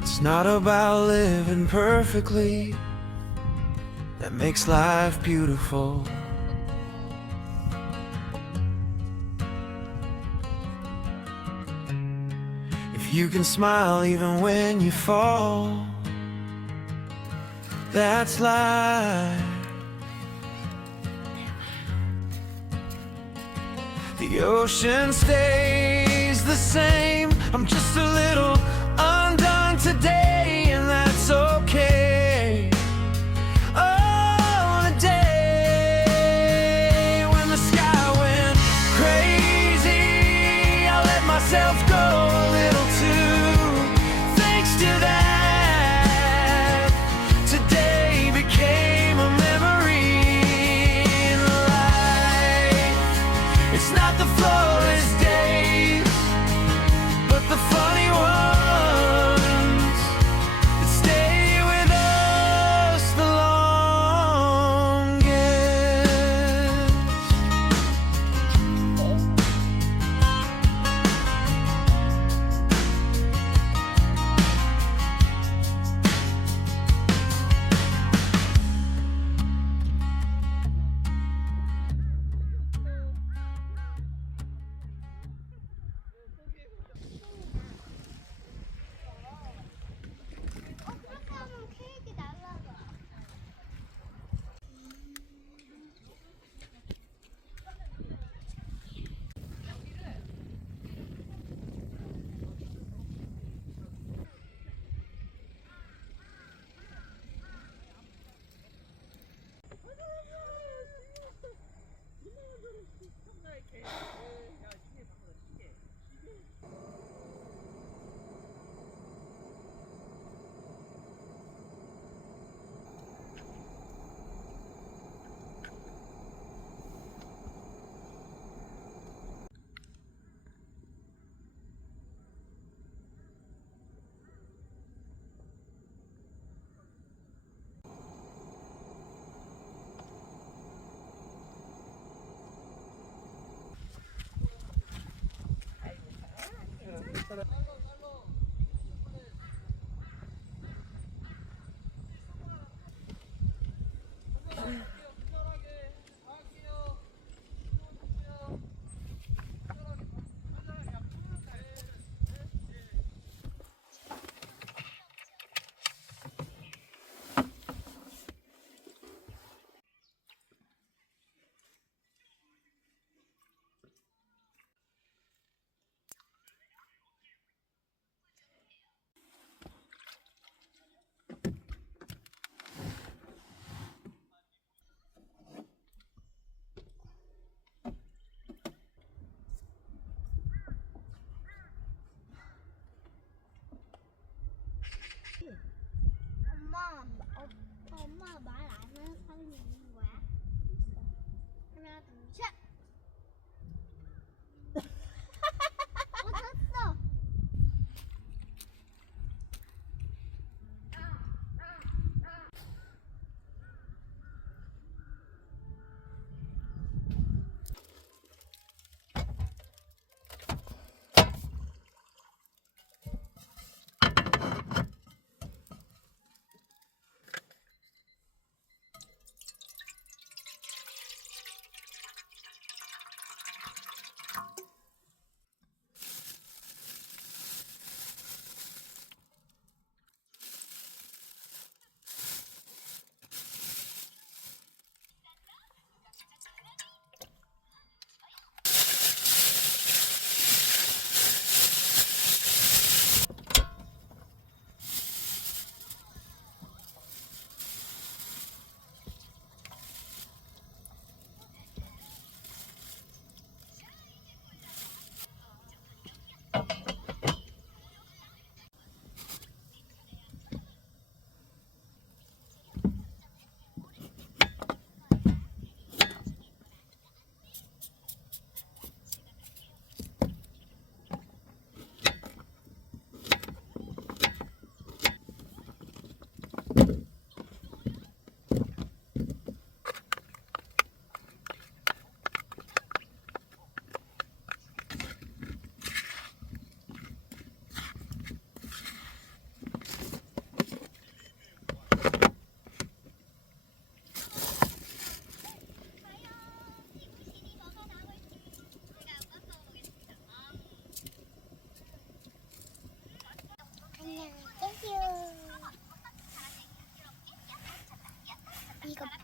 It's not about living perfectly that makes life beautiful. If you can smile even when you fall, that's life. The ocean stays the same. I'm just a little undone today, and that's okay. On a day when the sky went crazy, I let myself go a little too. Thanks to that, today became a memory in life. It's not the flawless days, but the funny ones that stay with us the 그렇게 하면 케이크 날라가.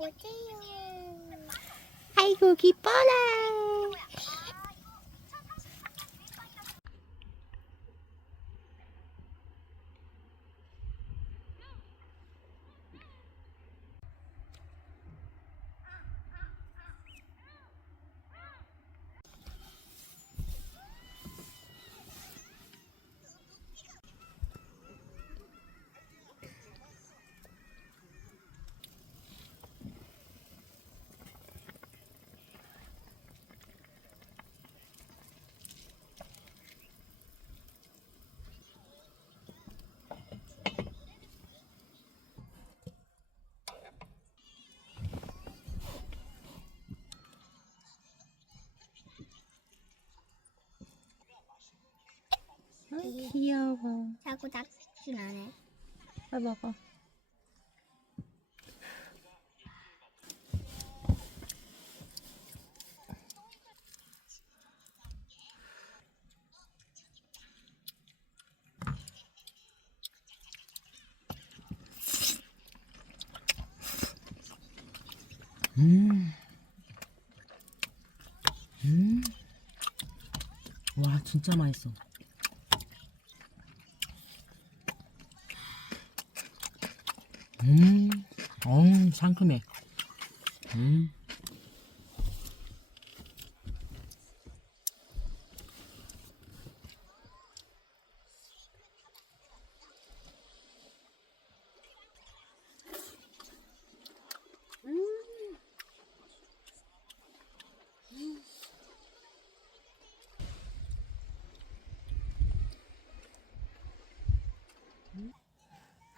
보세요. 아이고 기뻐라. 귀여워. 자꾸 낚시 안 해. 아 먹어. 와 진짜 맛있어. 상큼해.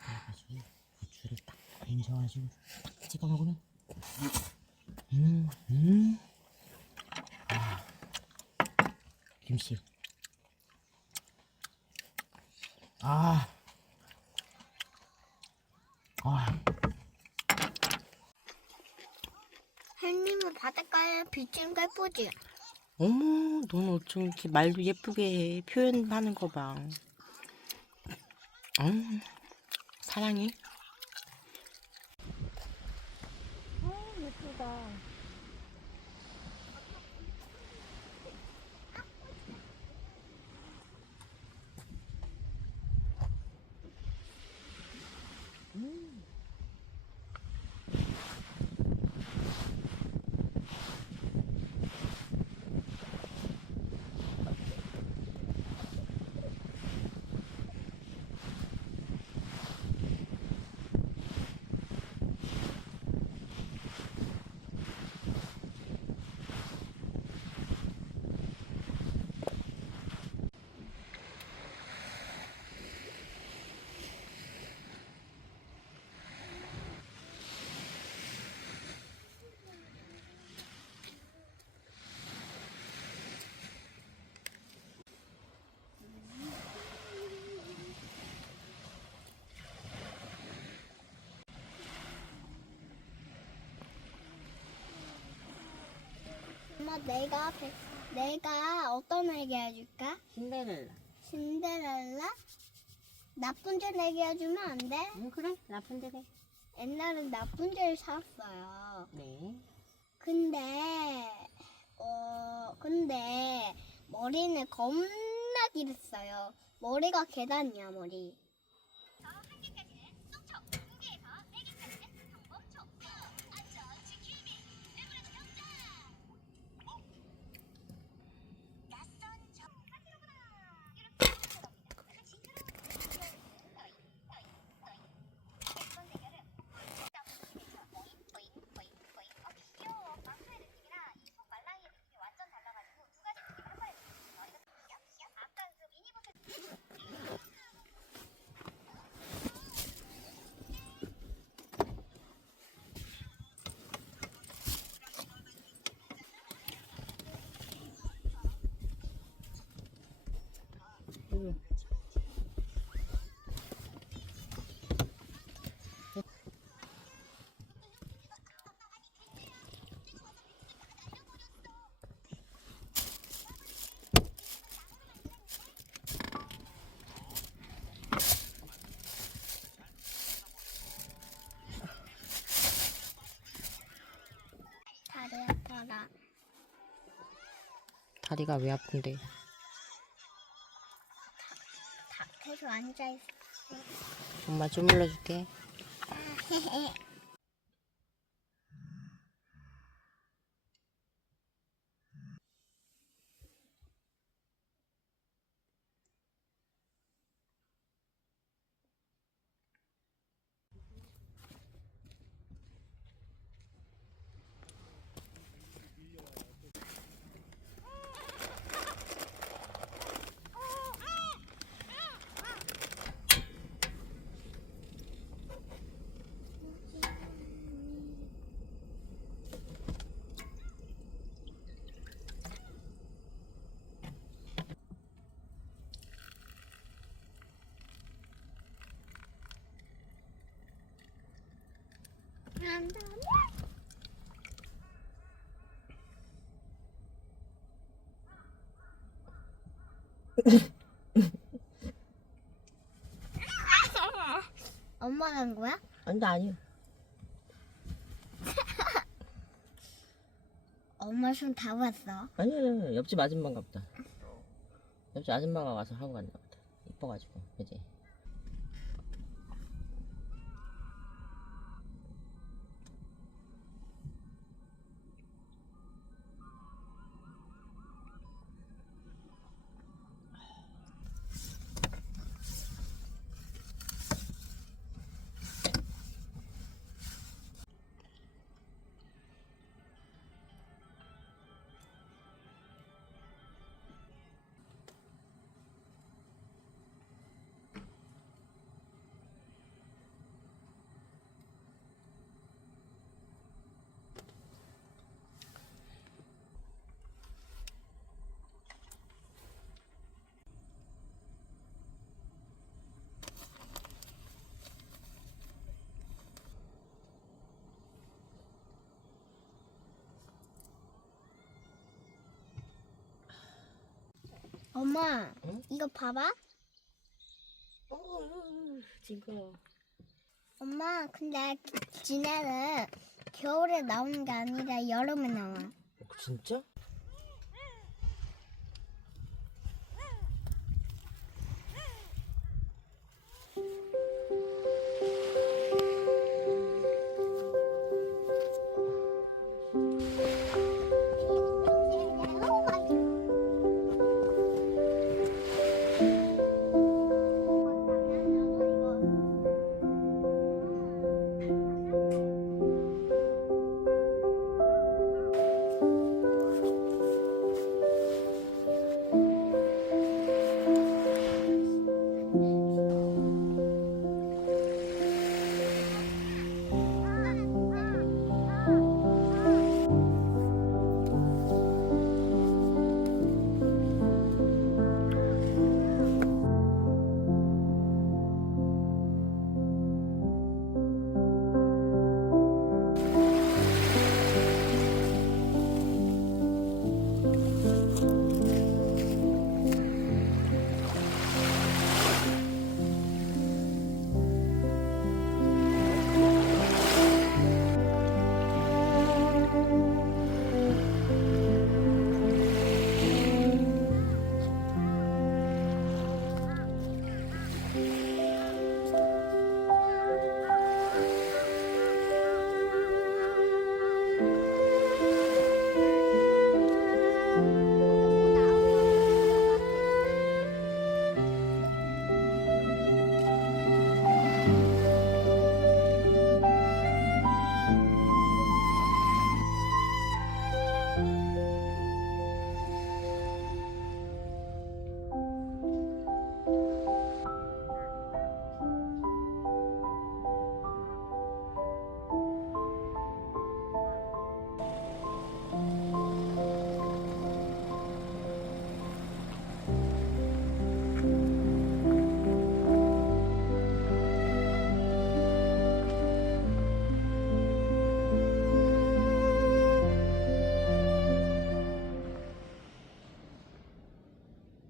그래가지고 고추를 딱 데쳐가지고 딱 찍어 먹으면 아, 김치 아 햇님은 바닷가에 비치는 거 예쁘지? 어머 넌 어쩜 이렇게 말도 예쁘게 해. 표현하는 거 봐. 사랑해. 예쁘다. 엄마 내가 어떤 얘기 해줄까? 신데렐라. 신데렐라? 나쁜줄 얘기 해주면 안 돼? 그래 라푼젤. 옛날엔 나쁜줄 샀어요. 네. 근데 머리는 겁나 길었어요. 머리가 계단이야 머리. 알아. 다리가 왜 아픈데? 다 계속 앉아있어. 엄마 주물러 줄게. 간다. 엄마가 한 거야? 아니 나 아니야. 엄마 손 다 봤어. 아니야 옆집 아줌마인가 보다. 옆집 아줌마가 와서 하고 갔나 보다. 이뻐가지고 그지? 엄마, 응? 이거 봐봐. 지금 엄마, 근데 지네는 겨울에 나오는 게 아니라 여름에 나와. 진짜?